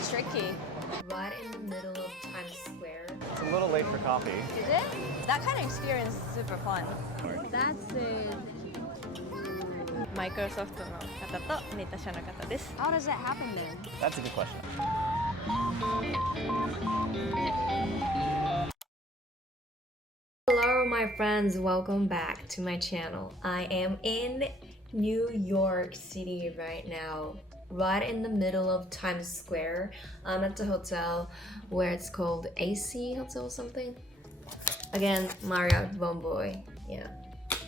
of tricky. Right in the middle of Times Square. It's a little late for coffee. Is it? That kind of experience is super fun. That's it. マイクロソフトの方とメタ社の方です。How does that happen then? That's a good question. Hello my friends, welcome back to my channel. I am in New York City right now, right in the middle of Times Square. I'm at the hotel where it's called AC Hotel or something. Again, Marriott Bonvoy. Yeah,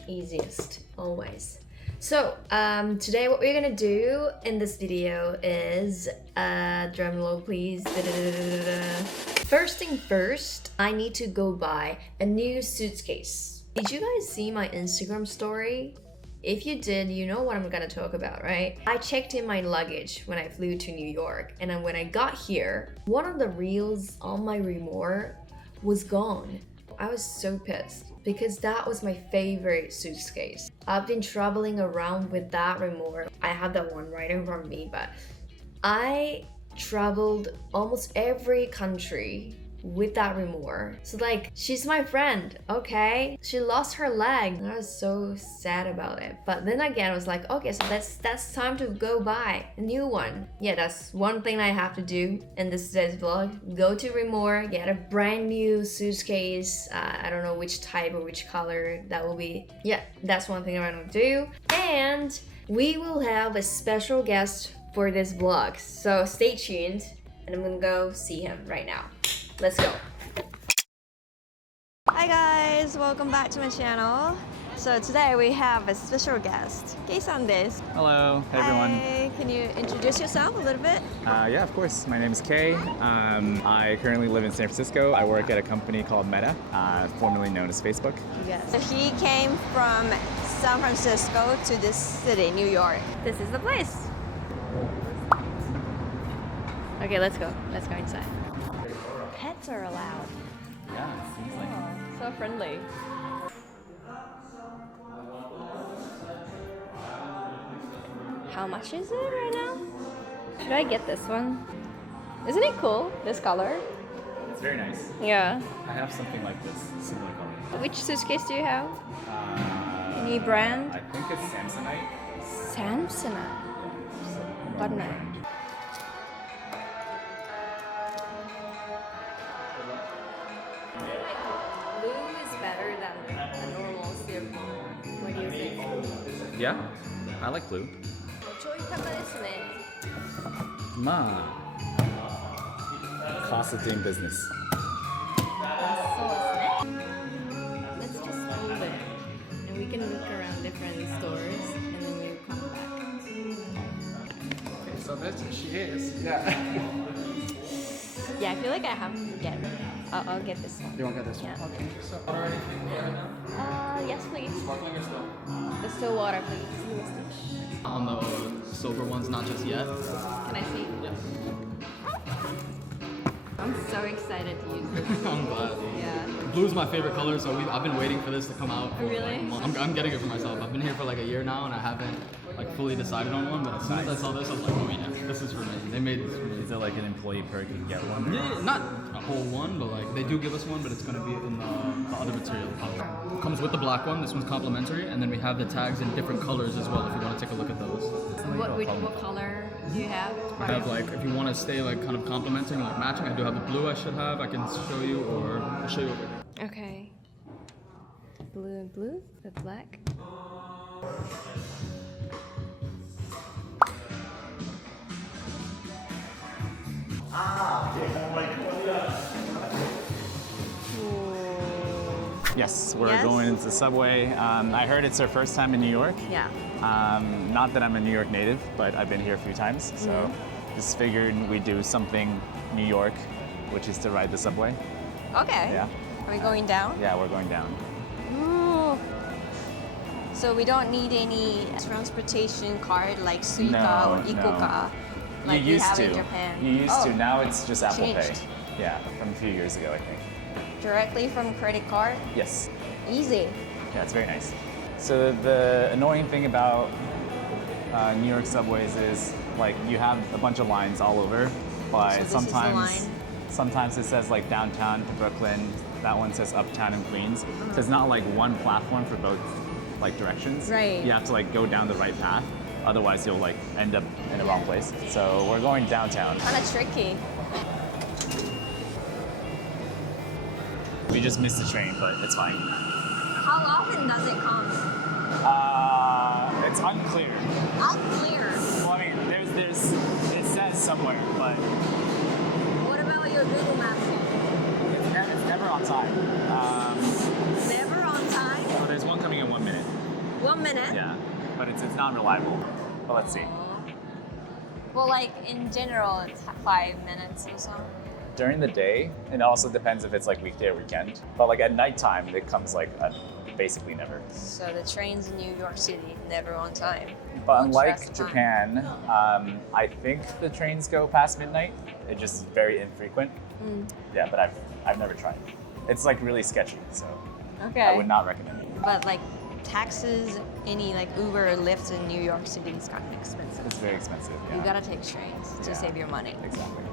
easiest, always. So, today what we're gonna do in this video is, drum roll please. First thing first, I need to go buy a new suitcase. Did you guys see my Instagram story? If you did, you know what I'm gonna talk about, right? I checked in my luggage when I flew to New York, and then when I got here, one of the reels on my Remore was gone. I was so pissed because that was my favorite suitcase. I've been traveling around with that Remore. I have that one right in front of me, but I traveled almost every country with that Remore. So like, she's my friend, okay? She lost her leg. I was so sad about it. But then again, I was like, okay, so that's time to go buy a new one. Yeah, that's one thing I have to do in this today's vlog. Go to Remore, get a brand new suitcase. I don't know which type or which color that will be. Yeah, that's one thing I'm gonna do. And we will have a special guest for this vlog. So stay tuned and I'm gonna go see him right now. Let's go. Hi guys, welcome back to my channel. So today we have a special guest, Kei-san desu. Hello, hey everyone. Hi, can you introduce yourself a little bit? Yeah, of course. My name is Kei. I currently live in San Francisco. I work at a company called Meta, formerly known as Facebook. Yes. So he came from San Francisco to this city, New York. This is the place. Okay, let's go. Let's go inside. Pets are allowed. Yeah, it seems like So friendly. How much is it right now? Should I get this one? Isn't it cool, this color? it's very nice. Yeah. I have something like this, similar color. Which suitcase do you have? Any brand? I think it's Samsonite. Samsonite. What name? Blue is better than a normal silver. What do you think? Yeah, I like blue. ちょい高ですね。Ma. Cost of doing business. そうですね。Let's just hold it and we can look around different stores and then we'll come back. Okay, so that's what she is. Yeah. Yeah, I feel like I have to get it. I'll get this one. You want to get this one? Yeah. Okay. So, order anything here right now? Yes, please. Sparkling or still? The still water, please. On the silver ones, not just yet. Can I see? Yes. I'm so excited to use this. I'm glad. Yeah. Blue's my favorite color, so I've been waiting for this to come out. For Really? Like a month. I'm getting it for myself. I've been here for like a year now, and I haven't like fully decided on one. But as soon as I saw this, I was like, oh yeah, this is for me. They made this for me. Is it like an employee perk you can get one? Yeah, not a whole one, but like they do give us one, but it's gonna be in the other material. Comes with the black one. This one's complimentary, and then we have the tags in different colors as well. If you want to take a look at those. What color do you have? I have like, if you want to stay like kind of complementing, like matching, I do have the blue I should have. I can show you, or I'll show you over here. Okay. Blue and blue with black. Yes, we're Yes? going into the subway. I heard it's our first time in New York. Yeah. Not that I'm a New York native, but I've been here a few times. So just figured we'd do something New York, which is to ride the subway. Okay. Yeah. Are we going down? Yeah, we're going down. Ooh. So we don't need any transportation card like Suica No, or Ikoka like you we used have to. in Japan. You used Oh, to. Now it's just Apple Pay. changed. Yeah, from a few years ago, I think. Directly from credit card? Yes. Easy. Yeah, it's very nice. So the annoying thing about New York subways is like you have a bunch of lines all over, but So this is the sometimes line. sometimes it says like downtown to Brooklyn. That one says uptown in Queens. So it's not like one platform for both like directions. Right. You have to like go down the right path. Otherwise, you'll like end up in the wrong place. So we're going downtown. Kind of tricky. We just missed the train, but it's fine. How often does it come? It's unclear. Unclear. Well, I mean, there's it says somewhere, but What about your Google Maps? it's never on time. Never on time? So there's one coming in 1 minute. 1 minute? Yeah, but it's not reliable. But let's see. Well, like in general, it's 5 minutes or so. During the day, it also depends if it's like weekday or weekend. But like at nighttime, it comes like basically never. So the trains in New York City never on time. But Much unlike less time. Japan, I think the trains go past midnight. It's just very infrequent. Yeah, but I've never tried. It's like really sketchy, so Okay. I would not recommend it. But like taxes, any like Uber or Lyft in New York City is kind of expensive. It's very expensive. Yeah. You gotta take trains to Yeah. save your money. Exactly.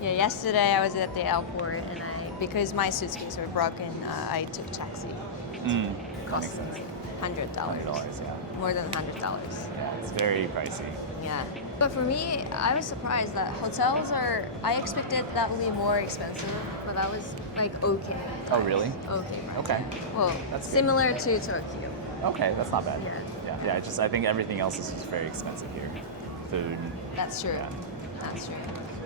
Yeah, yesterday I was at the airport and because my suitcase were broken, I took taxi. That makes Cost sense. me $100. $100, yeah. More than $100. Yeah, it's very pricey. Yeah. But for me, I was surprised that hotels are. I expected that would be more expensive, but that was like okay. Oh, really? Okay. Okay. Well, That's good. similar to Tokyo. Okay, that's not bad. Yeah. I think everything else is just very expensive here. Food. That's true. Yeah. That's true.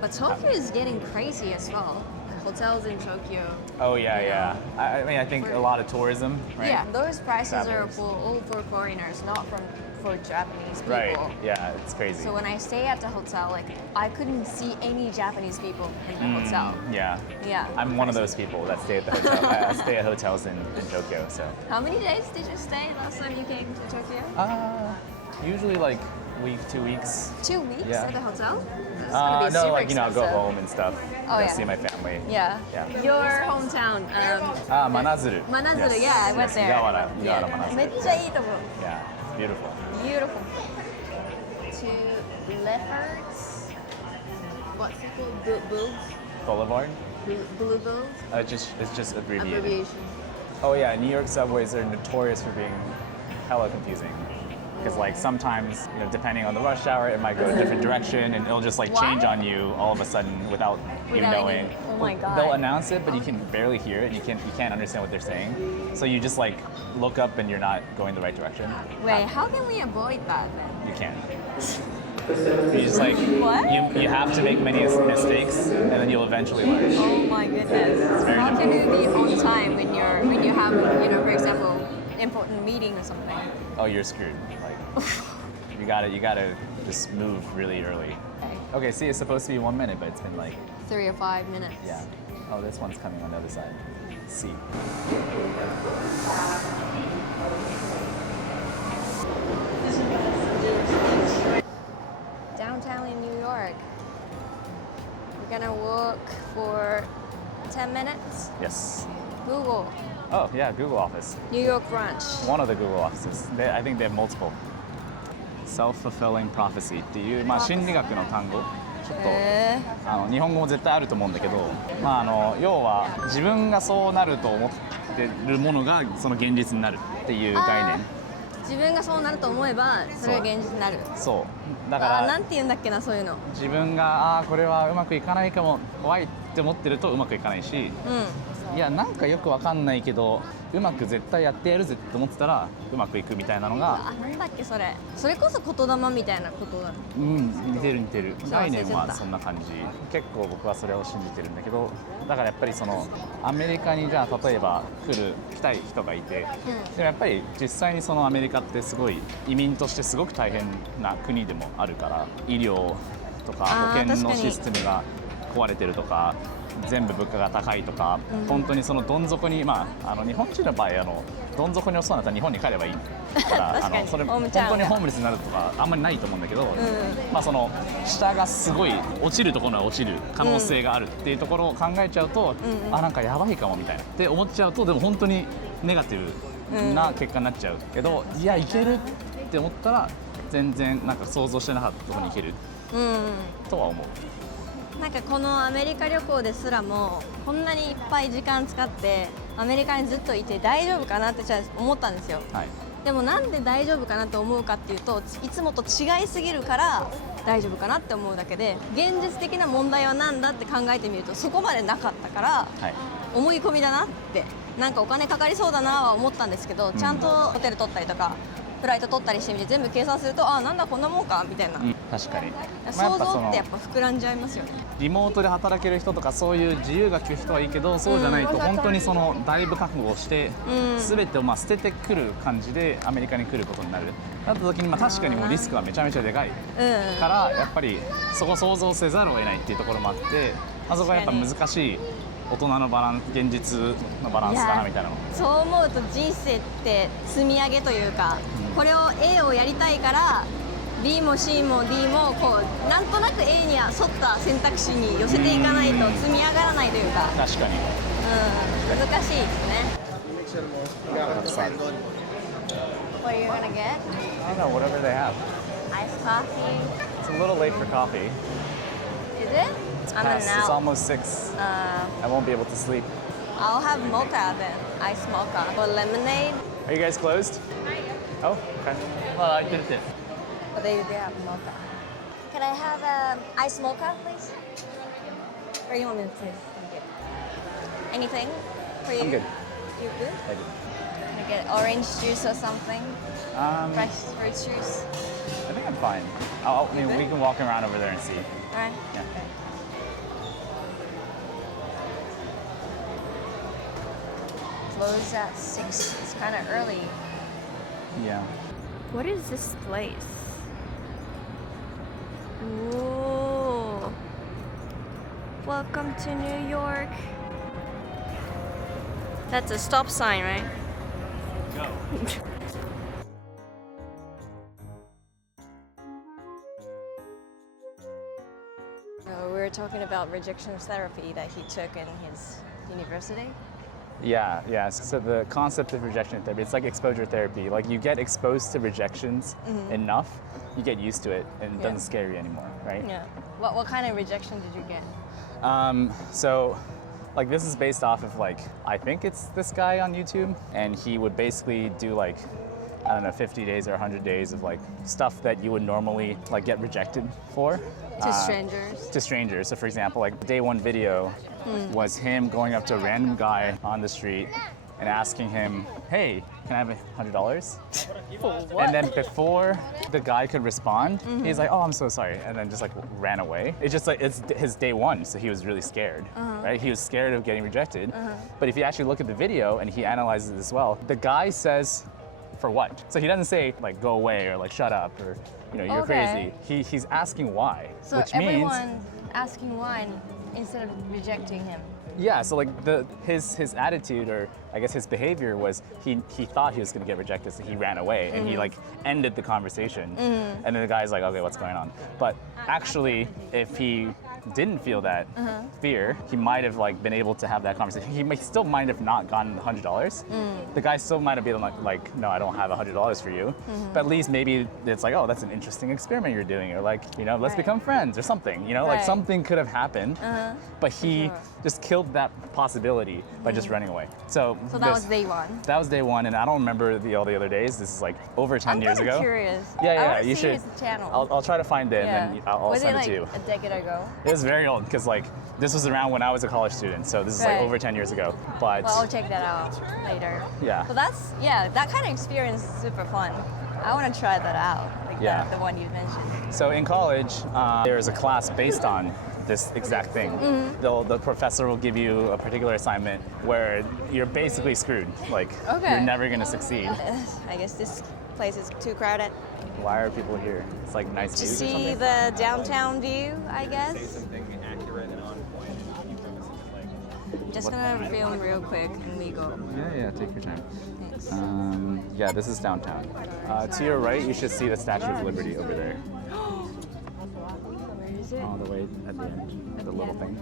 But Tokyo is getting crazy as well. Hotels in Tokyo. Oh yeah, You yeah. know. I mean, I think a lot of tourism, right? Yeah, those prices are Travelers. for all for foreigners, not for Japanese people. Right. Yeah, it's crazy. So when I stay at the hotel, like I couldn't see any Japanese people in the hotel. Yeah. Yeah. I'm one of those people that stay at the hotel. I stay at hotels in Tokyo, so. How many days did you stay last time you came to Tokyo? Usually like week, 2 weeks. 2 weeks Yeah. at the hotel? That's gonna be No, super like I'll go expensive. home and stuff. Oh, yeah. See my family. Yeah. Yeah. Your hometown. Manazuru. Manazuru, Yes. yeah, I went Yes, there. Igawara Yeah. Manazuru. めっちゃいいとこ。 Yeah, it's beautiful. Beautiful. To leopards. What's it called? Bulls? Boulevard. Blue bulls? It's just abbreviated. Abbreviation. Oh yeah, New York subways are notorious for being hella confusing. Because like sometimes, depending on the rush hour, it might go a different direction, and it'll just like change What? on you all of a sudden without you Without knowing. any- oh my God. They'll announce it, but you can barely hear it. You can't understand what they're saying. So you just like look up and you're not going the right direction. Wait, how can we avoid that then? You can't. You just like What? you have to make many mistakes, and then you'll eventually learn. Oh my goodness. very How can you be on time when you have, for example, important meeting or something? Oh, you're screwed. Like you gotta just move really early. Okay, see, it's supposed to be 1 minute, but it's been like 3 or 5 minutes. yeah. Oh, this one's coming on the other side. See. Downtown in New York. We're gonna walk for 10 minutes. Yes. Google, Oh yeah, Google office. New York branch. One of the Google offices. I think they have multiple. Self-fulfilling prophecy っていう心理学の単語。ちょっと日本語も絶対あると思うんだけど、要は自分がそうなると思ってるものがその現実になるっていう概念。自分がそうなると思えばそれが現実になる。そう。だからなんて言うんだっけな、そういうの。自分がこれはうまくいかないかも怖いって思ってるとうまくいかないし、いやなんかよくわかんないけどうまく絶対やってやるぜって思ってたらうまくいくみたいなのが、なんだっけそれ。それこそ言霊みたいなことだ。似てるそう概念は忘れちゃったそんな感じ。結構僕はそれを信じてるんだけど、だからやっぱりそのアメリカにじゃあ例えば来たい人がいて、でもやっぱり実際にそのアメリカってすごい移民としてすごく大変な国でもあるから、医療とか保険のシステムが壊れてるとか。全部物価が高いとか、本当にそのどん底に、日本人の場合どん底に落ちそうになったら日本に帰ればいいから確かにそれ本ホームタウン当にホームレスになるとかあんまりないと思うんだけど、その下がすごい落ちるところは落ちる可能性があるっていうところを考えちゃうと、なんかやばいかもみたいなって思っちゃうと、でも本当にネガティブな結果になっちゃうけど、いやいけるって思ったら全然なんか想像してなかったところに行ける、とは思う。なんかこのアメリカ旅行ですらもこんなにいっぱい時間使ってアメリカにずっといて大丈夫かなって思ったんですよ、はい、でもなんで大丈夫かなと思うかっていうといつもと違いすぎるから大丈夫かなって思うだけで現実的な問題は何だって考えてみるとそこまでなかったから、はい、思い込みだなってなんかお金かかりそうだなは思ったんですけど、ちゃんとホテル取ったりとかフライト取ったりしてみて全部計算するとあなんだこんなもんかみたいな、確かに想像ってやっぱ膨らんじゃいますよね。リモートで働ける人とかそういう自由が利く人はいいけどそうじゃないと本当にそのだいぶ覚悟をして全てを捨ててくる感じでアメリカに来ることになるだった時に確かにもうリスクはめちゃめちゃでかいからやっぱりそこ想像せざるを得ないっていうところもあってそこはやっぱ難しい大人のバランス現実のバランスかなみたいなの。そう思うと人生って積み上げというか、これを A をやりたいから B も C も D もこうなんとなく A には沿った選択肢に寄せていかないと積み上がらないというか、確かに、難しいですね。たくさん What are you gonna get? I don't know, whatever they have. Iced coffee. It's a little late for coffee. Is it? It's I'm past, an it's out. almost 6. I won't be able to sleep. I'll have mocha then. Iced mocha. Or lemonade. Are you guys closed? Oh, okay. Well, I did it. But they have mocha. Can I have iced mocha, please? Or you want me to taste? Anything for you? I'm good. You good? I did. Can I get orange juice or something? Fresh fruit juice? I think I'm fine. I mean, we can walk around over there and see. Alright. Yeah. Okay. Close at 6. It's kind of early. Yeah. What is this place? Ooh. Welcome to New York. That's a stop sign, right? Go. We were talking about rejection therapy that he took in his university. Yeah. So the concept of rejection therapy, it's like exposure therapy. Like you get exposed to rejections enough, you get used to it and it doesn't scare you anymore, right? Yeah. What kind of rejection did you get? So like this is based off of like, I think it's this guy on YouTube and he would basically do like, I don't know, 50 days or 100 days of like stuff that you would normally like get rejected for. To strangers? To strangers. So for example, like the day one video was him going up to a random guy on the street and asking him, hey, can I have $100? What? And then before the guy could respond, he's like, oh, I'm so sorry. And then just like ran away. It's just like, it's his day one, so he was really scared, right? He was scared of getting rejected. But if you actually look at the video and he analyzes it as well, the guy says, for what? So he doesn't say like, go away or like, shut up or, you know, you're Okay. crazy. He's asking why, So which everyone means, asking why instead of rejecting him. yeah, so like his attitude or I guess his behavior was he thought he was gonna get rejected, so he ran away and he like ended the conversation. And then the guy's like, okay, what's going on? But actually, if he didn't feel that fear, he might have like been able to have that conversation. He still might have not gotten the $100. The guy still might have been like, no, I don't have $100 for you. But at least maybe it's like, oh, that's an interesting experiment you're doing, or like, you know, let's Right. become friends or something. You know, like Right. something could have happened. But he just killed that possibility by just running away. So So that was day one. That was day one, and I don't remember all the other days. This is like over 10 I'm years kind of ago. curious. Yeah, I yeah, wanna you see should. his channel. I'll try to find it Yeah. and then I'll Was send it it to you. like a decade ago? It was very old because like this was around when I was a college student, so this is like Right. over 10 years ago. But Well, I'll check that out later. Yeah. So that kind of experience is super fun. I want to try that out, like Yeah. the one you mentioned. so in college, there is a class based on this exact thing. The professor will give you a particular assignment where you're basically screwed. Like Okay. you're never gonna succeed. I guess this place is too crowded. Why are people here? It's like nice To views or see something. the downtown view, I guess. Just gonna film real quick and we go. Yeah, take your time. Thanks. Yeah, this is downtown. To your right, you should see the Statue of Liberty over there. Where is it? All the way at the end, the little thing.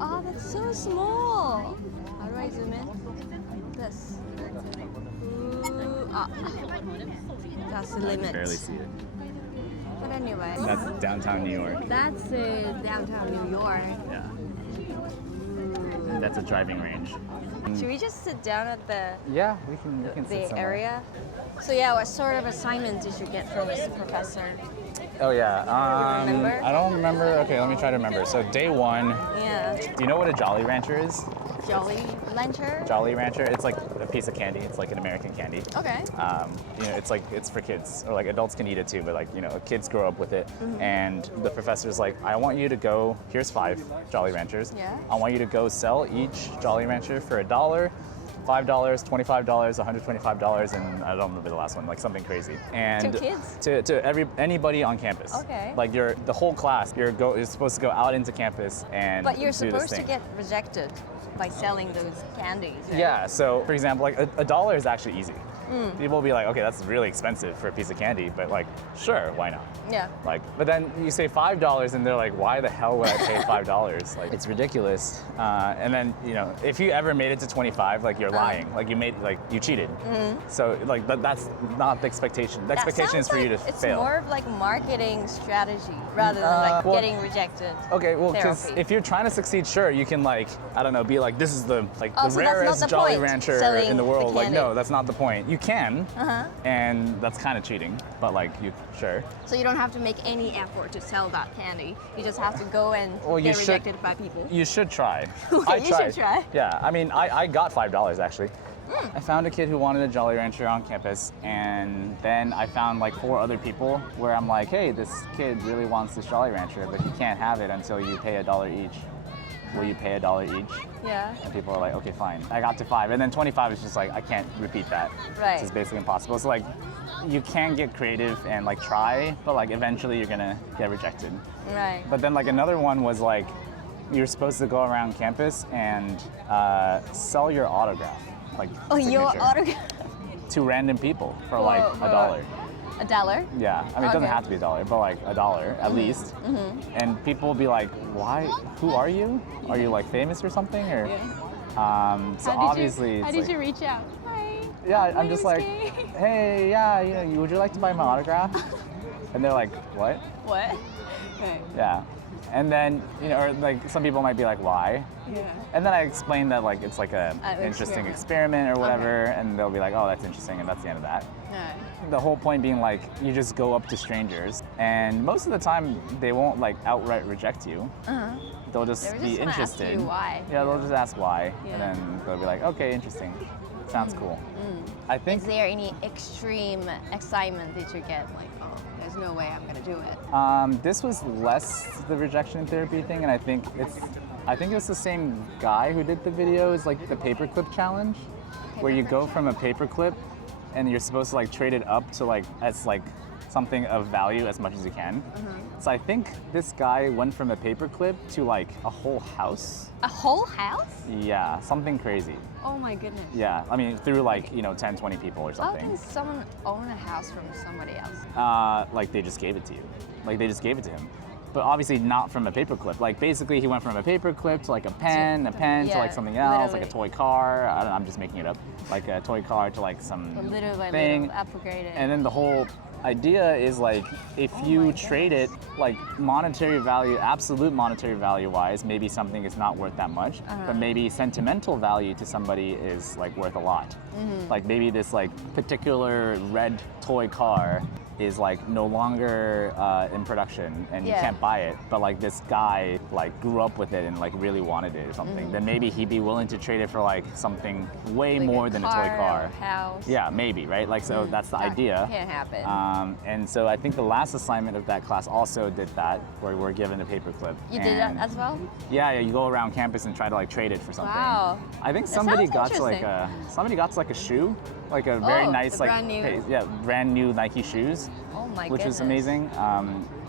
Oh, that's so small. How do I zoom in? This. Ooh, that's the I can limit. barely see it. But anyway, That's downtown New York. that's downtown New York. Yeah. That's a driving range. Should we just sit down at Yeah, we can sit the somewhere. area? So yeah, what sort of assignment did you get from this professor? Oh yeah. remember? I don't remember. Okay, let me try to remember. So day one. Yeah, Do you know what a Jolly Rancher is? Jolly Rancher. Jolly Rancher. It's like a piece of candy. It's like an American candy. Okay. It's for kids, or like adults can eat it too, but like kids grow up with it. And the professor's like, I want you to go. Here's 5 Jolly Ranchers. Yeah. I want you to go sell each Jolly Rancher for $1, $5, $25, $125, and I don't remember the last one, like something crazy. And To kids? To anybody on campus. Okay. Like the whole class, you're supposed to go out into campus and But you're do this supposed to thing. get rejected by selling those candies. Right? Yeah, so for example, like a $1 is actually easy. People will be like, okay, that's really expensive for a piece of candy, but like, sure, why not? Yeah. Like, but then you say $5 and they're like, why the hell would I pay $5? Like, it's ridiculous. And then, if you ever made it to 25, like you're lying. Like you cheated. So like that's not the expectation. The That expectation is sounds for you to like it's fail. more of like marketing strategy rather than like well- getting rejected. Okay, well, because therapy. if you're trying to succeed, sure, you can like, I don't know, be like, this is the Oh, the so that's not rarest the Jolly point, Rancher selling in the the world. Like, candy. no, that's not the point. You can, and that's kind of cheating. But like, sure. So you don't have to make any effort to sell that candy. You just have to go and Well, you get should- rejected by people. You should try. Okay, I you tried. should try. Yeah, I mean, I got $5 actually. I found a kid who wanted a Jolly Rancher on campus, and then I found like 4 other people where I'm like, hey, this kid really wants this Jolly Rancher, but he can't have it until you pay $1 each. Will you pay $1 each? Yeah. And people are like, okay, fine. I got to 5, and then 25 is just like, I can't repeat that. Right. It's basically impossible. So like, you can get creative and like try, but like eventually you're gonna get rejected. Right. But then like another one was like, you're supposed to go around campus and sell your autograph, like Oh, your signature, autograph. to random people for like $1. $1? Yeah, I mean, it doesn't Okay. have to be $1, but like $1 at least. And people will be like, why? Who are you? Are you like famous or something? Or so obviously, How it's did like, you reach out? Hi. yeah, my I'm just name's like, Kay. hey, yeah, would you like to buy my autograph? And they're like, what? What? Okay. Yeah. And then, or like some people might be like, why? Yeah. And then I explain that like it's like a An interesting experiment. experiment or whatever, and they'll be like, oh, that's interesting, and that's the end of that. Alright. The whole point being like, you just go up to strangers, and most of the time they won't like outright reject you. They'll just They're be just gonna ask interested. you why. Yeah, they'll just ask why, Yeah. and then they'll be like, okay, interesting, sounds cool. I think Is there any extreme excitement that you get? Like, oh, there's no way I'm gonna do it. this was less the rejection therapy thing, and I think it's the same guy who did the video. It's like the paperclip challenge, where you go from a paperclip, and you're supposed to like trade it up to like as like something of value as much as you can. So I think this guy went from a paperclip to like a whole house. A whole house? Yeah, something crazy. Oh my goodness. Yeah, I mean through like 10, 20 people or How something. can someone own a house from somebody else? Like they just gave it to you. Like they just gave it to him. But obviously not from a paperclip. Like basically he went from a paperclip to like a pen to Yeah, like something else, like a literally. toy car. I don't know, I'm just making it up. Like a toy car to like some Little by thing. little, upgraded. And then the whole idea is like if Oh you my trade it like monetary value, absolute monetary value wise, maybe something is not worth that much, but maybe sentimental value to somebody is like worth a lot. Like maybe this like particular red toy car is like no longer in production and you Yeah. can't buy it, but like this guy like grew up with it and like really wanted it or something, then maybe he'd be willing to trade it for like something way Like more than a toy or car. a house. Yeah, maybe, right? Like, so that's the That idea. Can't happen. And so I think the last assignment of that class also did that, where we're given a paperclip. you did that And- as well? Yeah, you go around campus and try to like trade it for something. Wow. I think That somebody sounds got to like interesting. a shoe, like a very Oh, nice the like brand new- brand new Nike shoes, Oh my which goodness. was amazing.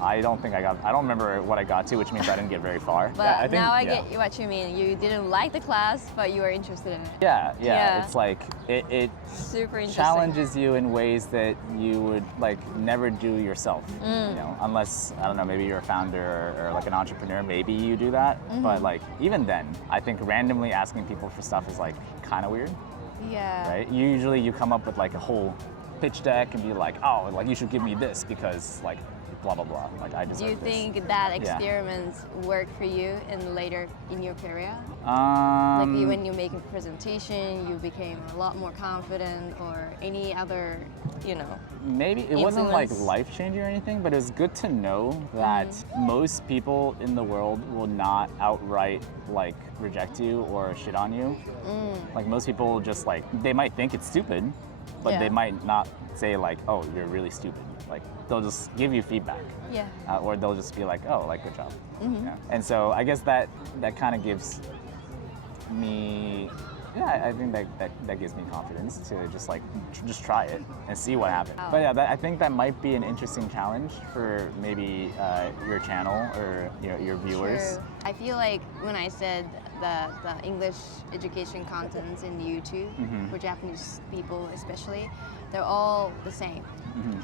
I don't remember what I got to, which means I didn't get very far. But Yeah, I think, now I yeah. get what you mean. You didn't like the class, but you were interested in it. Yeah, Yeah. It's like it Super interesting. challenges you in ways that you would like never do yourself. You know, unless I don't know, maybe you're a founder or like an entrepreneur, maybe you do that. But like even then, I think randomly asking people for stuff is like kind of weird, Yeah. right? Usually you come up with like a whole pitch deck and be like, oh, like you should give me this because like blah blah blah. Like I Do deserve you this. think that experiments work for you in later in your career? Um, Like when you make a presentation, you became a lot more confident, or any other, you know? Maybe it wasn't like influence? life-changing or anything, but it was good to know that most people in the world will not outright like reject you or shit on you. Like most people just like, they might think it's stupid, but Yeah. they might not say like, oh, you're really stupid. Like they'll just give you feedback. Yeah. Or they'll just be like, oh, like good job. Yeah. And so I guess that kind of gives me, I think that gives me confidence to just like just try it and see what happens. Wow. But yeah, I think that might be an interesting challenge for maybe your channel or your viewers. True. I feel like when I said the English education contents in YouTube for Japanese people especially, they're all the same,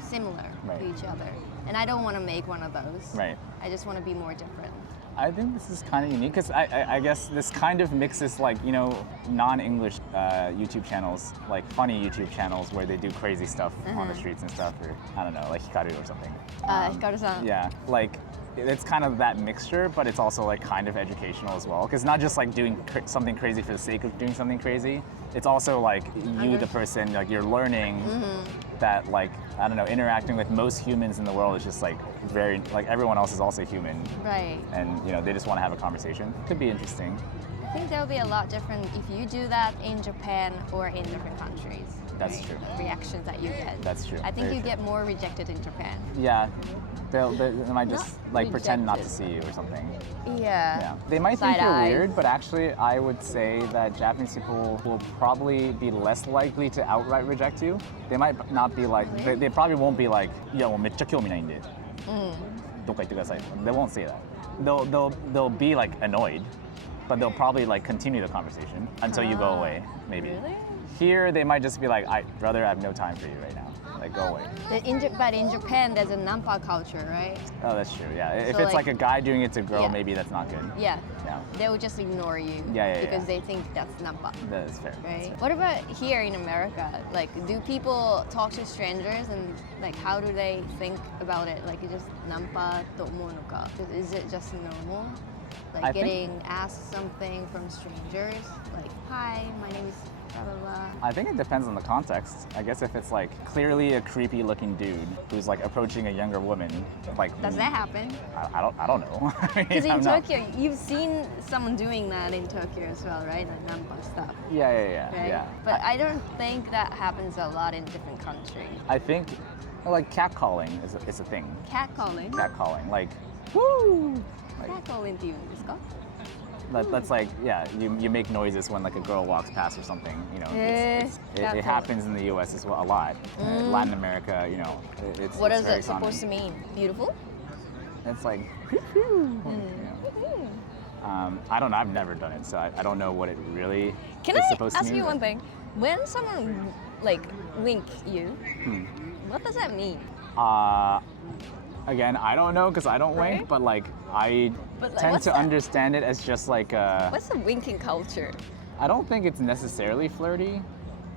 similar Right. to each other. And I don't want to make one of those. Right. I just want to be more different. I think this is kind of unique because I guess this kind of mixes like, non-English YouTube channels, like funny YouTube channels where they do crazy stuff on the streets and stuff, or I don't know, like Hikaru or something. Hikaru-san. Yeah, like it's kind of that mixture, but it's also like kind of educational as well. Because not just like doing something crazy for the sake of doing something crazy. It's also like you, the person, like you're learning that like, I don't know, interacting with most humans in the world is just like very, like everyone else is also human. Right. And they just want to have a conversation. Could be interesting. I think that'll be a lot different if you do that in Japan or in different countries. That's right? true. The reactions that you get. That's true. I think Very you true. get more rejected in Japan. Yeah, they might just Not like pretend not to rejected. see you or something. Yeah. Yeah, they might think Side you're eyes. weird, but actually, I would say that Japanese people will probably be less likely to outright reject you. They might not be like, they probably won't be like, いやもうめっちゃ興味ないんで、どっか行ってください. They won't say that. They'll be like annoyed, but they'll probably like continue the conversation until you go away, maybe. Really? Here, they might just be like, brother, I have no time for you right now. Like, go away. But in Japan, there's a nampa culture, right? Oh, that's true. Yeah, if So, it's like a guy doing it to a girl, Yeah. maybe that's not good. Yeah. Yeah, They will just ignore you Yeah, because they think that's nampa. that is fair. Right. What about here in America? Like, do people talk to strangers and like how do they think about it? Like, it's just nampa to omou no ka? Is it just normal? Like I think- getting asked something from strangers, like, "Hi, my name is blah blah blah." I think it depends on the context. I guess if it's like clearly a creepy looking dude who's like approaching a younger woman, like Does that happen? I don't know. I mean, Because in I'm not- Tokyo, you've seen someone doing that in Tokyo as well, right? The nampa stuff, Yeah, right? yeah. But I don't think that happens a lot in different countries. I think like catcalling is a thing. Catcalling. Catcalling, like woo. Like, Catcalling って言うんですか? that's like you make noises when like a girl walks past or something. It catcall. happens in the U.S. as well a lot. Latin America, it's What it's is very it supposed to common. mean? Beautiful? It's like, I don't know. I've never done it, so I don't know what it really Can is I supposed to ask mean. you but- one thing? When someone like wink you, what does that mean? Again, I don't know because I don't Right? wink, but like I But, like, tend what's to that? understand it as just like What's the winking culture? I don't think it's necessarily flirty.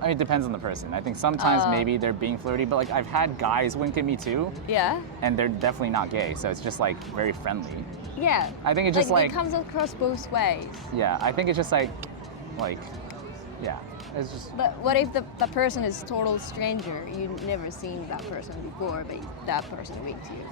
I mean, it depends on the person. I think sometimes maybe they're being flirty, but like I've had guys wink at me too, Yeah? and they're definitely not gay, so it's just like very friendly. Yeah. I think it's just like it comes across both ways. yeah, I think it's just like yeah, it's just But what if the person is total stranger? You've never seen that person before, but that person winked you.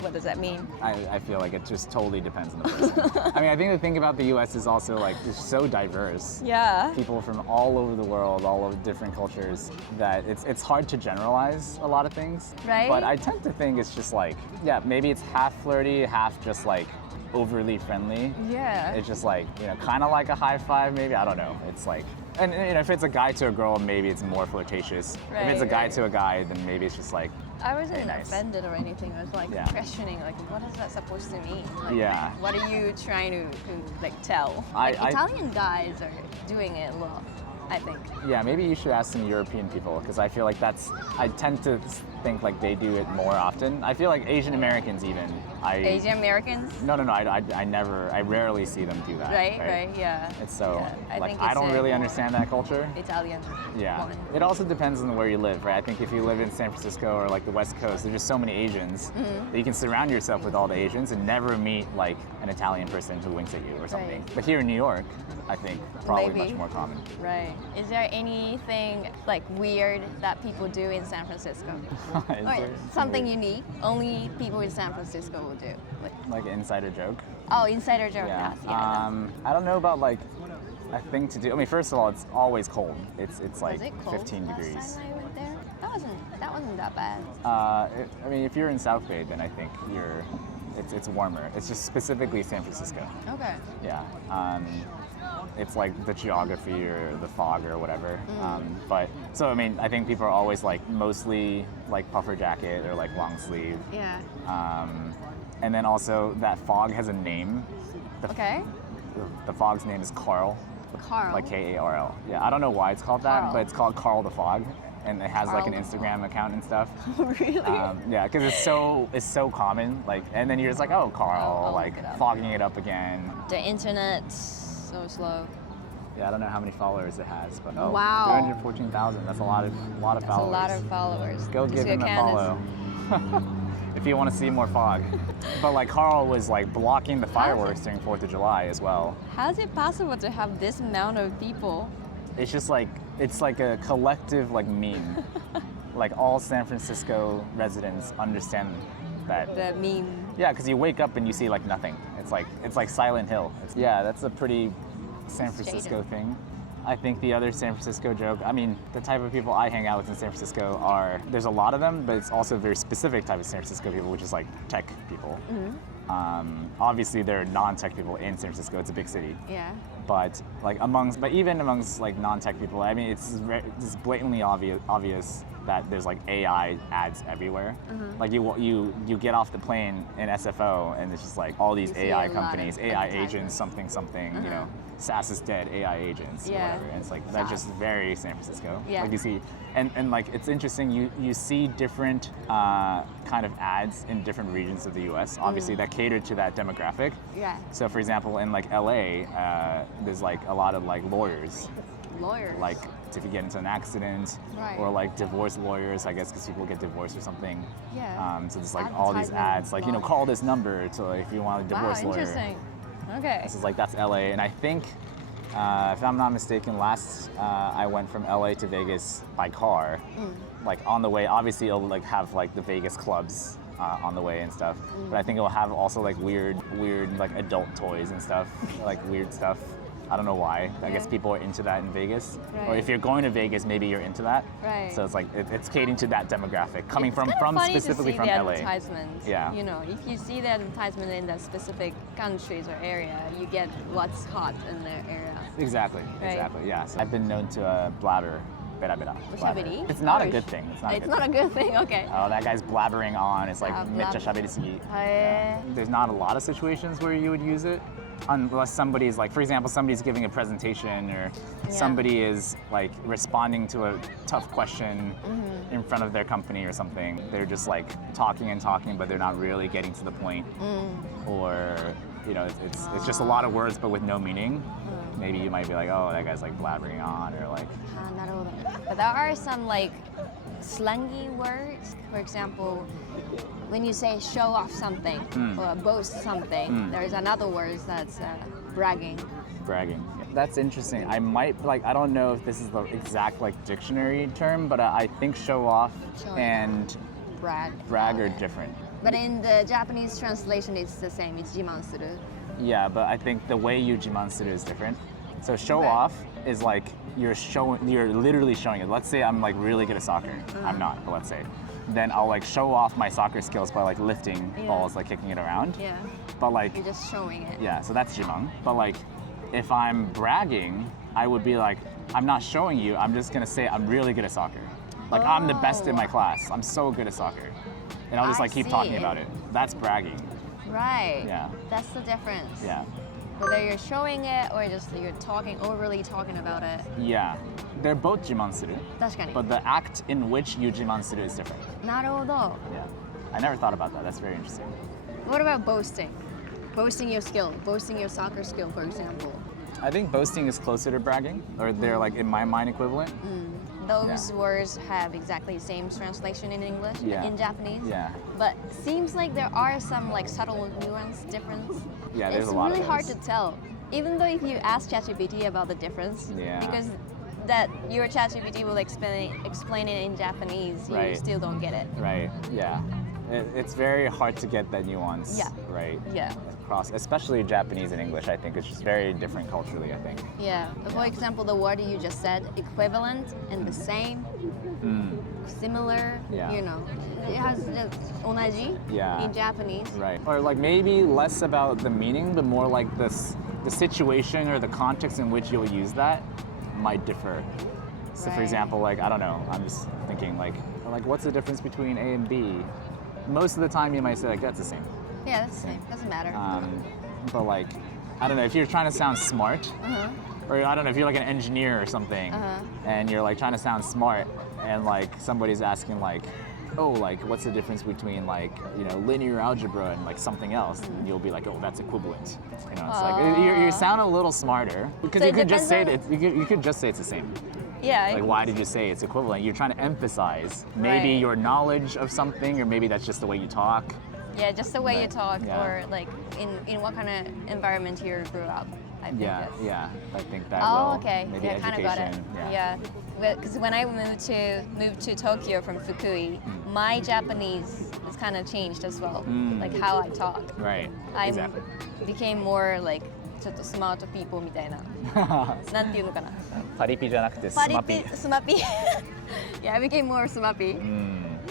What does that mean? I feel like it just totally depends on the person. I mean, I think the thing about the U.S. is also like it's so diverse. Yeah. People from all over the world, all over different cultures, that it's hard to generalize a lot of things. Right. But I tend to think it's just like, yeah, maybe it's half flirty, half just like overly friendly. Yeah. It's just like, kind of like a high five, maybe. I don't know. It's like, and if it's a guy to a girl, maybe it's more flirtatious. If it's a Right, guy right. to a guy, then maybe it's just like, I wasn't nice. offended or anything. I was like Yeah. questioning, like, what is that supposed to mean? Like, Yeah. What are you trying to like tell? I- Like, I- Italian guys are doing it a lot, I think. yeah, maybe you should ask some European people because I feel like I tend to think like they do it more often. I feel like Asian Americans even. Asian Americans? No, I rarely see them do that. Right, yeah. It's so, yeah, like, think I it's don't a really more understand that culture. Italian Yeah. one. It also depends on where you live, right? I think if you live in San Francisco or like the West Coast, there's just so many Asians that you can surround yourself with all the Asians and never meet like an Italian person who winks at you or something. Right. But here in New York, I think probably Maybe. much more common. Right. Is there anything like weird that people do in San Francisco? Is Or there something weird- unique only people in San Francisco will do? like an insider joke? Oh, insider joke. Yeah. Yes, yeah. I don't know about like a thing to do. I mean, first of all, it's always cold. It's like Was it cold 15 last degrees. time I went there? That wasn't that bad. I mean, if you're in South Bay, then I think it's warmer. It's just specifically San Francisco. Okay. Yeah. It's like the geography or the fog or whatever. But so I mean, I think people are always like mostly like puffer jacket or like long sleeve. Yeah. And then also that fog has a name. Okay. The fog's name is Carl. Carl. Like Karl. Yeah, I don't know why it's called that, Carl. but it's called Carl the Fog, and it has like Carl an the Instagram account and stuff. Really? Yeah, because it's so common. Like, and then you're just like, oh, Carl, I'll like look it up. fogging it up again. The internet's so slow. Yeah, I don't know how many followers it has, but oh, Wow. 314,000. That's a lot of followers. That's a lot of followers. Go Just give him a Candace. follow. If you want to see more fog. But like Carl was like blocking the fireworks during 4th of July as well. How is it possible to have this amount of people? It's just like, it's like a collective like meme. Like all San Francisco residents understand that. The meme. Yeah, because you wake up and you see like nothing. It's like Silent Hill. Yeah, that's a pretty San Francisco thing. I think the other San Francisco joke, I mean, the type of people I hang out with in San Francisco there's a lot of them, but it's also a very specific type of San Francisco people, which is like tech people. Obviously, there are non-tech people in San Francisco. It's a big city. Yeah. But even amongst like non-tech people, I mean, it's blatantly obvious that there's like AI ads everywhere. Like you get off the plane in SFO and it's just like all these You see AI a lot companies, of AI advertisements. agents, something, you know, SAS is dead, AI agents, or Yeah. whatever. And it's like that's just very San Francisco. Yeah. Like you see, and like it's interesting. You see different kind of ads in different regions of the U.S. Obviously, that cater to that demographic. Yeah. So, for example, in like LA, there's like a lot of like lawyers, Lawyers. like if you get into an accident, Right. or like divorce lawyers, I guess, because people get divorced or something. Yeah. So there's like all these Advertisement ads, like you know, lawyers. call this number to like if you want a Wow, divorce lawyer. interesting. Okay. This is like that's LA, and I think. If I'm not mistaken, last I went from LA to Vegas by car. Like on the way, obviously it'll like have like the Vegas clubs on the way and stuff. But I think it'll have also like weird like adult toys and stuff, like weird stuff. I don't know why. I guess people are into that in Vegas. Or Right. if you're going to Vegas, maybe you're into that. Right. So it's like it's catering to that demographic, coming It's from kinda funny specifically to see from the LA. advertisements. Yeah. You know, if you see the advertisement in that specific countries or area, you get what's hot in their area. Exactly. Right. Exactly. Yeah. So I've been known to blabber. Bera. Oshaberi? It's not a Or good thing. It's not a It's good not thing. a good thing. Okay. Oh, that guy's blabbering on. It's like Ah, mecha shaberisugi. Hey. There's not a lot of situations where you would use it, unless somebody's like, for example, somebody's giving a presentation or somebody is like responding to a tough question in front of their company or something. They're just like talking and talking, but they're not really getting to the point. Or you know, it's just a lot of words but with no meaning. Maybe you might be like, oh, that guy's like blabbering on, or like. Ah, なるほど。But there are some like slangy words. For example, when you say show off something or boast something, there's another word that's bragging. Bragging. That's interesting. I don't know if this is the exact like dictionary term, but I think show off Showing and brag are different. But in the Japanese translation, it's the same. It's 自慢する. Yeah, but I think the way you jimansuru is different. So show Okay. off is like you're literally showing it. Let's say I'm like really good at soccer. I'm not, but let's say. Then I'll like show off my soccer skills by like lifting balls, like kicking it around. Yeah. But like, You're just showing it. yeah, so that's jimang. But like, if I'm bragging, I would be like, I'm not showing you, I'm just gonna say I'm really good at soccer. Like I'm the best in my class. I'm so good at soccer. And I'll just I like keep see. talking about it. That's bragging. Right. Yeah. That's the difference. Yeah. Whether you're showing it or just you're overly talking about it. Yeah. They're both 自慢する。確かに。 But the act in which you 自慢する is different. なるほど。 Yeah. I never thought about that. That's very interesting. What about boasting? Boasting your skill, boasting your soccer skill, for example. I think boasting is closer to bragging, or they're like in my mind equivalent. Those words have exactly the same translation in English, Yeah. in Japanese. Yeah. But seems like there are some like subtle nuance difference. Yeah, there's It's a lot really of hard those. to tell. Even though if you ask ChatGPT about the difference, Yeah. because that your ChatGPT will explain it in Japanese, you Right. still don't get it. Right. Yeah. It's very hard to get that nuance. Yeah. Right. Yeah. Across, especially Japanese and English. I think it's just very different culturally. I think. Yeah. For example, the word you just said, equivalent and the same, similar, Yeah. you know, it has just 同じ Yeah. in Japanese. Right. Or like maybe less about the meaning, but more like the situation or the context in which you'll use that might differ. So for Right. example, like I don't know, I'm just thinking like what's the difference between A and B? Most of the time you might say like that's the same. Yeah, that's the same. Doesn't matter. But like I don't know, if you're trying to sound smart, or I don't know if you're like an engineer or something, and you're like trying to sound smart, and like somebody's asking like, oh, like what's the difference between like linear algebra and like something else, and you'll be like, oh, that's equivalent. You know, it's like you sound a little smarter because So you it could just say depends you could just say it's the same. Yeah. Like why did you say it's equivalent? You're trying to emphasize maybe Right. your knowledge of something, or maybe that's just the way you talk. Yeah, just the way you Right. talk, Yeah. or like in what kind of environment you grew up. I think Yeah, that's- yeah. I think that Oh, will okay. maybe Yeah, kind of got it. education. Yeah. Because when I moved to Tokyo from Fukui, my Japanese has kind of changed as well, like how I talk. Right. I Exactly. became more like ちょっとスマートピーポーみたいな。なんていうのかな。パリピじゃなくてスマピ。スマピ。Yeah, I became more スマピ。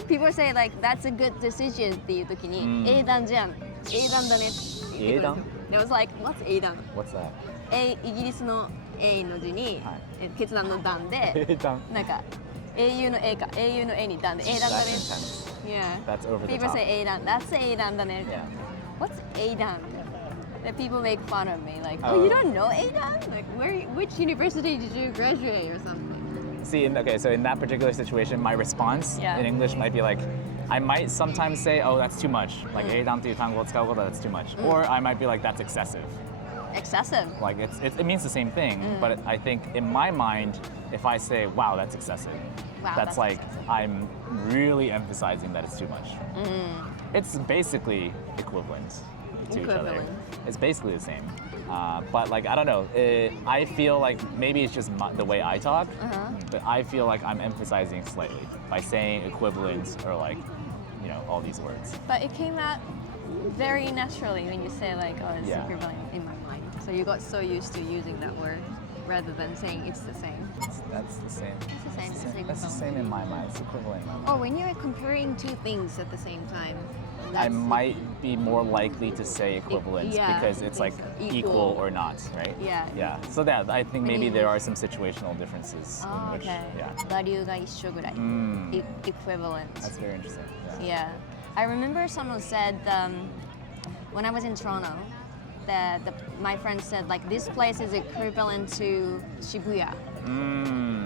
People say like that's a good decision っていう時に、英断じゃん。英断だねって言ってくるんですよ。They was like, what's 英断? What's that? イギリスの A の字に、は決断の断で、英断。なんか英雄の A か、英雄の A に断で英断だね。 That's intense. Yeah. That's over the People top. say 英断。That's 英断だね。Yeah. What's 英断? That people make fun of me, like, Oh. oh, you don't know Aidan? Like, which university did you graduate or something? See, so in that particular situation, my response Yeah. in English might be like, I might sometimes say, oh, that's too much. Like, 英断という単語を使うこと that's too much. Or I might be like, that's excessive. Excessive. Like, it means the same thing. But I think in my mind, if I say, wow, that's excessive, Wow, that's that's like, excessive. I'm really emphasizing that it's too much. It's basically equivalent to each other. Equivalent. It's basically the same. But like, I don't know, I feel like maybe it's just the way I talk, but I feel like I'm emphasizing slightly by saying equivalent or like, all these words. But it came out very naturally when you say like, oh, it's Yeah. equivalent in my mind. So you got so used to using that word rather than saying it's the same. That's the same. It's the same. It's That's the same in my mind. It's equivalent in my mind. Or when you're comparing two things at the same time. I that's- might be more likely to say equivalent yeah, because it's I like think so. equal or not, right? Yeah. Yeah. So that I think maybe you there use- are some situational differences in Oh, which, okay. yeah, バリューが一緒ぐらい。Equivalent. that's very interesting. Yeah. I remember someone said when I was in Toronto, that my friend said like this place is equivalent to Shibuya.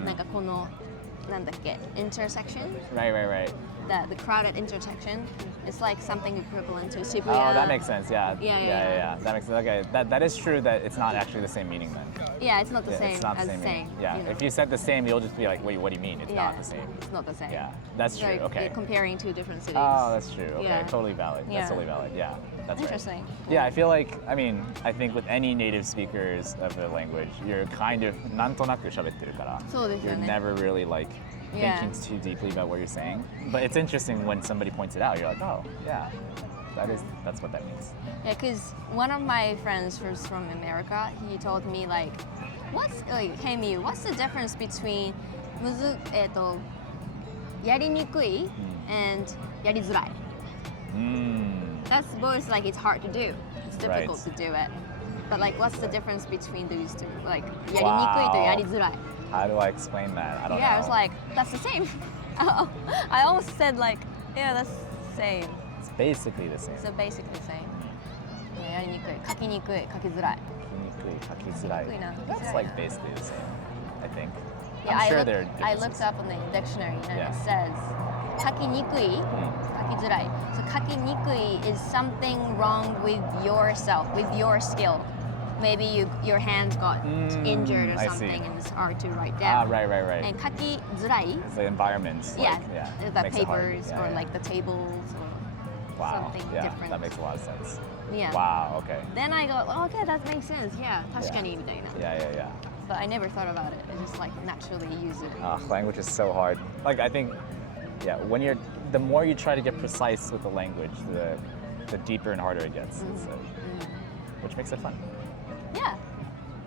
なんかこのなんだっけ intersection, Right. the crowded intersection. It's like something equivalent to Shibuya. Oh, that makes sense. Yeah. Yeah. That makes sense. Okay. That is true. That it's not actually the same meaning then. Yeah, it's not the Yeah, same it's not the as same saying. meaning. Yeah. you know. If you said the same, you'll just be like, wait, what do you mean? It's Yeah, not the same. It's not the same. Yeah. That's true. Like, Okay. comparing two different cities. Oh, that's true. Okay. Yeah. Totally valid. Yeah. That's totally valid. Yeah. That's right. Interesting. Yeah, I feel like, I think with any native speakers of a language, you're kind of なんとなく喋ってるから。そうですよ You're ね。 never really like Yeah. thinking too deeply about what you're saying. But it's interesting when somebody points it out. You're like, oh, yeah, that's what that means. Yeah, because one of my friends who's from America, he told me like, hey Miyu, what's the difference between やりにくい and やりづらい? That's both like it's hard to do. It's difficult Right. to do it. But like, what's the difference between those two? Like, やりにくいと Wow. やりづらい. How do I explain that? I don't know. Yeah, I was like, that's the same. I almost said like, yeah, that's the same. It's basically the same. So basically the same. やりにくい、書きにくい、書きづらい。書きづらい. That's like basically the same, I think. Yeah, I'm sure I there are looked, I differences. looked up on the dictionary and Yeah. it says 書きにくい, 書きづらい. So 書きにくい is something wrong with yourself, with your skill. Maybe your hands got injured or I something see. and it's hard to write down. Right. And 書きづらい, It's the environments. yeah, Like, the makes it hard. papers Yeah, or yeah. like the tables or Wow. something Yeah, different. that makes a lot of sense. Yeah. Wow. Okay. Then I go, oh, okay, that makes sense. Yeah, 確かにみたいな. Yeah. But I never thought about it. I just like naturally use it. Language is so hard. Like I think, yeah, the more you try to get precise with the language, the deeper and harder it gets. Which makes it fun.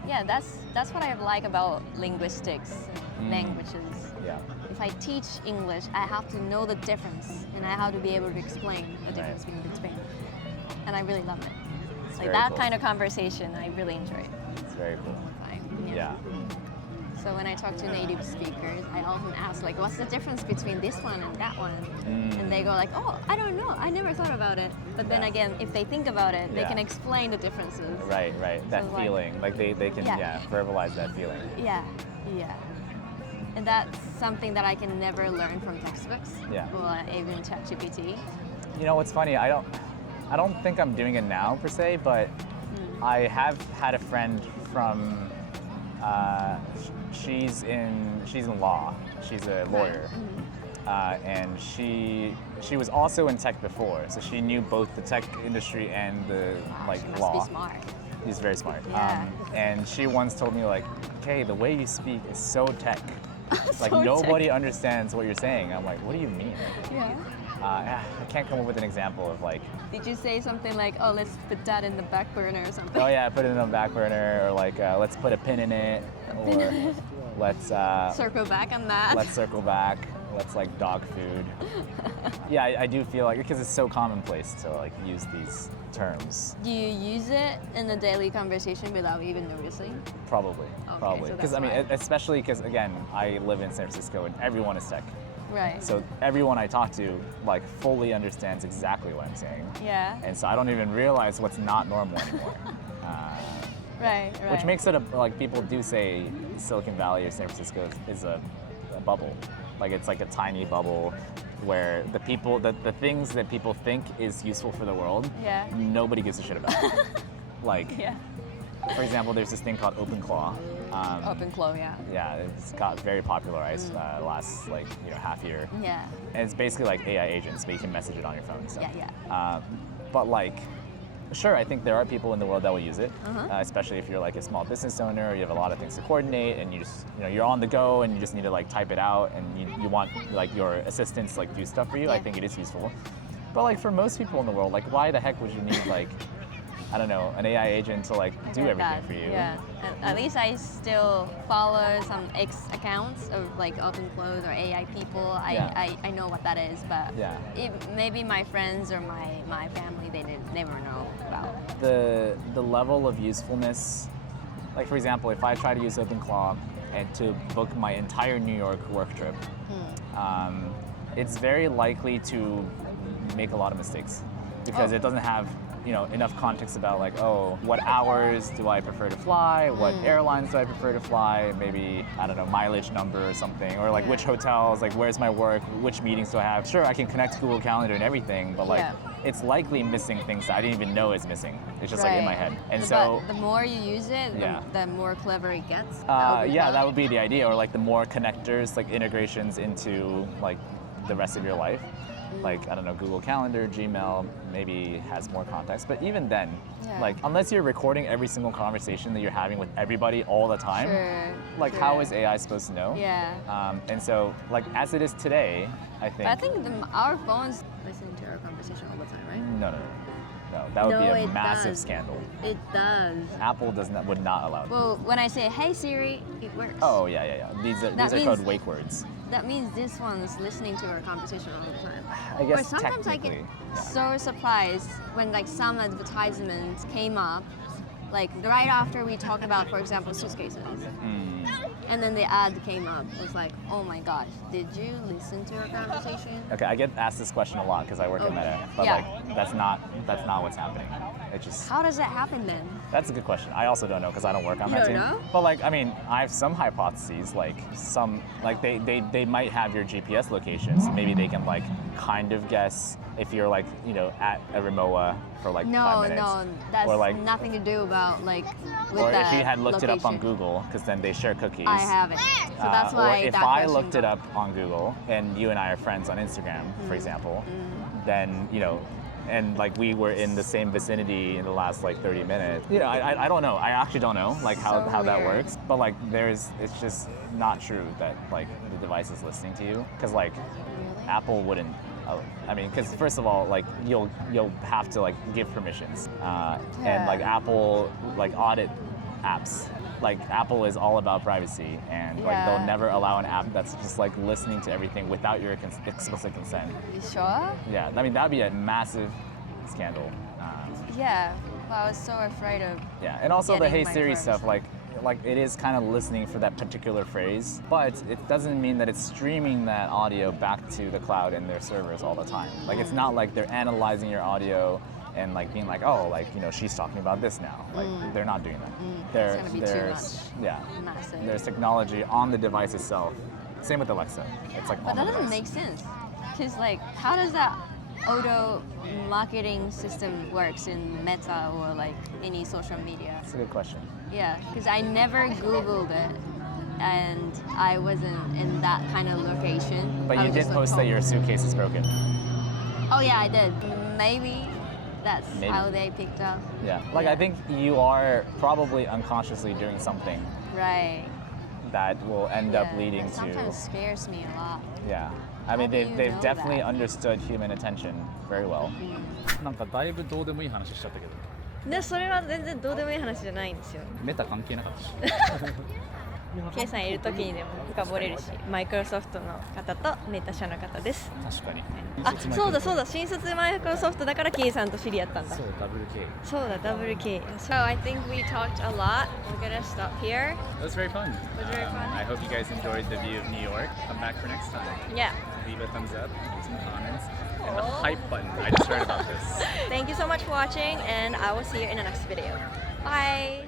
Yeah, that's what I like about linguistics, languages. Yeah. If I teach English, I have to know the difference and I have to be able to explain the difference between. And I really love it. Like very that cool. kind of conversation, I really enjoy it. It's very cool. Yeah. So when I talk to native speakers, I often ask like, what's the difference between this one and that one? And they go like, oh, I don't know. I never thought about it. But then again, if they think about it, they can explain the differences. Right. That So, like, feeling, like they can verbalize that feeling. Yeah. And that's something that I can never learn from textbooks or even ChatGPT. You know what's funny? I don't think I'm doing it now per se, but I have had a friend from. She's in law. She's a lawyer, and she was also in tech before, so she knew both the tech industry and the She law. must be smart. She's very smart. Yeah. And she once told me like, "Okay, the way you speak is so tech. Like So nobody understands what you're saying." I'm like, "What do you mean?" Yeah. I can't come up with an example of like. Did you say something like, oh, let's put that in the back burner or something? Oh yeah, put it in the back burner, or like let's put a pin in it, or let's Circle back on that. let's circle back. Let's like dog food. Yeah, I do feel like because it's so commonplace to like use these terms. Do you use it in a daily conversation without even noticing? Probably. so Because that's I mean, why. especially because again, I live in San Francisco and everyone is tech. Right. So everyone I talk to like fully understands exactly what I'm saying. Yeah. And so I don't even realize what's not normal anymore. Right. Which makes it like people do say Silicon Valley or San Francisco is a bubble. Like it's like a tiny bubble where the things that people think is useful for the world, nobody gives a shit about. Like, for example, there's this thing called OpenClaw. OpenClaw, yeah. Yeah, it's got very popularized last half year. Yeah. And it's basically like AI agents, but you can message it on your phone. So. Yeah. But like, sure, I think there are people in the world that will use it, especially if you're like a small business owner, or you have a lot of things to coordinate, and you just you're on the go, and you just need to like type it out, and you want like your assistants to like do stuff for you. I think it is useful. But like for most people in the world, like why the heck would you need like I don't know, an AI agent to like do everything for you? Yeah. At least I still follow some X accounts of like OpenClaw or AI people. I know what that is, but maybe my friends or my family they never know about. The level of usefulness, like for example, if I try to use OpenClaw and to book my entire New York work trip, it's very likely to make a lot of mistakes because it doesn't have enough context about like, oh, what hours do I prefer to fly? What airlines do I prefer to fly? Maybe, I don't know, mileage number or something, or like which hotels, like where's my work, which meetings do I have? Sure, I can connect to Google Calendar and everything, but like it's likely missing things that I didn't even know is missing. It's just like in my head. And so the more you use it, the more clever it gets. That would be the idea, or like the more connectors, like integrations into like the rest of your life. Like, I don't know, Google Calendar, Gmail, maybe has more context. But even then, like, unless you're recording every single conversation that you're having with everybody all the time, how is AI supposed to know? Yeah. And so, like, as it is today, I think... I think our phones listen to our conversation all the time, right? No. That would be a massive scandal. It does. Apple would not allow it. Well, when I say, hey Siri, it works. Oh, yeah. These are called wake words. That means this one's listening to our conversation all the time. I guess or sometimes I get so surprised when like some advertisements came up, like right after we talked about, for example, suitcases. And then the ad came up. It was like, oh my gosh, did you listen to our conversation? Okay, I get asked this question a lot because I work at Meta, but Yeah. like that's not what's happening. It just How does that happen then? That's a good question. I also don't know because I don't work on You that don't team. know? But like, I mean, I have some hypotheses. Like they might have your GPS locations. Maybe they can like kind of guess if you're like at a Remore for like 5 No, minutes. no, that's or like, nothing to do about like with or that if you had looked it up on location. Google, because then they share cookies. I haven't. So that's Or why if that I question looked it got- up on Google and you and I are friends on Instagram, for example, then and like we were in the same vicinity in the last like 30 minutes. I don't know. I actually don't know like how that weird. works. But like it's just not true that like the device is listening to you because like Apple wouldn't. I mean, because first of all, like you'll have to like give permissions, and like Apple like audit apps. Like Apple is all about privacy, and like Yeah. they'll never allow an app that's just like listening to everything without your explicit consent. You sure? Yeah, I mean that'd be a massive scandal. Yeah. Well, I was so afraid of. Yeah, and also the Getting Hey my Siri permission. stuff, like it is kind of listening for that particular phrase, but it doesn't mean that it's streaming that audio back to the cloud and their servers all the time. Like it's not like they're analyzing your audio and like being like, oh, like she's talking about this now. Like they're not doing that. It's gonna be too There's much. yeah, Massive. there's technology on the device itself. Same with Alexa. It's like But on that the doesn't device. make sense. Because like, how does that auto marketing system works in Meta or like any social media? That's a good question. Yeah, because I never Googled it, and I wasn't in that kind of location. But I you was did just, like, post that home. your suitcase is broken. Oh yeah, I did. Maybe that's Maybe. how they picked up. Yeah. Like I think you are probably unconsciously doing something Right. that will end up Yeah, leading that to sometimes scares me a lot. yeah. I mean How do you they've know definitely that? understood human attention very well. なんかだいぶどうでもいい話しちゃったけど、で、それは全然どうでもいい話じゃないんですよ。メタ関係なかったし。ケイさんいる時にでも深掘れるし、マイクロソフトの方とメタ社の方です。確かに。あ、そうだそうだ、新卒マイクロソフトだからケイさんと知り合ったんだ。そう、ダブル K。そうだ、ダブル K。So I think we talked a lot. We're gonna stop here. It was very fun. was very fun. I hope you guys enjoyed the view of New York. Come back for next time. Yeah. Leave a thumbs up, leave some comments, and the hype button. I just heard about this. Thank you so much for watching, and I will see you in the next video. Bye.